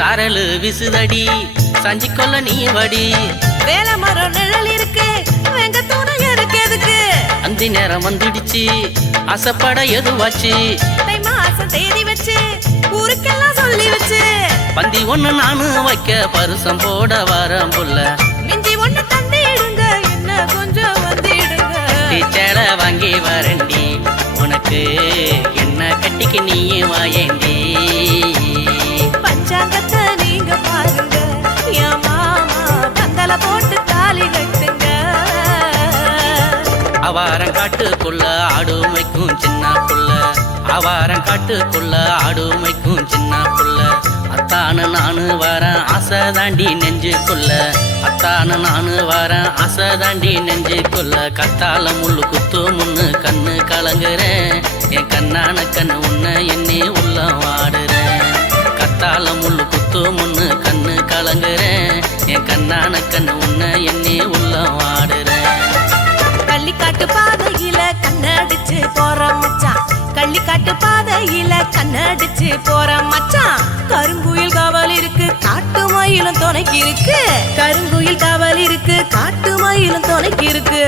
சாரலு விசுதடி சஞ்சி கொல்ல நீ வடி வேலை மரம் நிழல் இருக்கு வெங்க துணை இருக்கு எதுக்கு அந்த நேரம் வந்துடுச்சு ஆசைப்பட எதுவாச்சு தை மாசம் தேதி வச்சு ஊருக்கெல்லாம் சொல்லி வச்சு பந்தி ஒண்ணு நானு வைக்க பருசம் போட வரம் புள்ள மிஞ்சி ஒண்ணு தந்திடுங்க என்ன கொஞ்சம் வந்திடுங்க சேலை வாங்கி வரண்டி உனக்கு என்ன கட்டிக்கு நீயே வாயண்டி பஞ்சாங்கத்தை நீங்க பாருங்க என் மாமா பந்தல போட்டு தாலி கட்டுங்க அவாரம் காட்டுக்குள்ள ஆடுமைக்கும் சின்ன புள்ள அவாரம் காட்டுக்குள்ள ஆடுமைக்கும் சின்ன புள்ள அத்தானு நானு வரேன் ஆசை தாண்டி நெஞ்சுக்குள்ள அத்தானு நானு வரேன் ஆசை தாண்டி நெஞ்சுக்குள்ள கத்தால முள்ளு குத்து முன்னு கண்ணு கலங்குறேன் என் கண்ணான கண்ணு உன்னை என்னே உள்ள வாடுறேன் கத்தால முள்ளு குத்து முன்னு கண்ணு கலங்குறேன் என் கண்ணான கண்ணு உன்னை என்னே உள்ள வாடுறேன் கள்ளிக்காட்டு பாதையில கண்ணடிச்சு போற மச்சான் கள்ளிக்காட்டு பாதையில கண்ணடிச்சு போற மச்சான் கருங்குயில் காவல் இருக்கு காட்டு மயிலும் துணைக்கு இருக்கு கருங்குயில் காவல் இருக்கு காட்டு மயிலும் துணைக்கு இருக்கு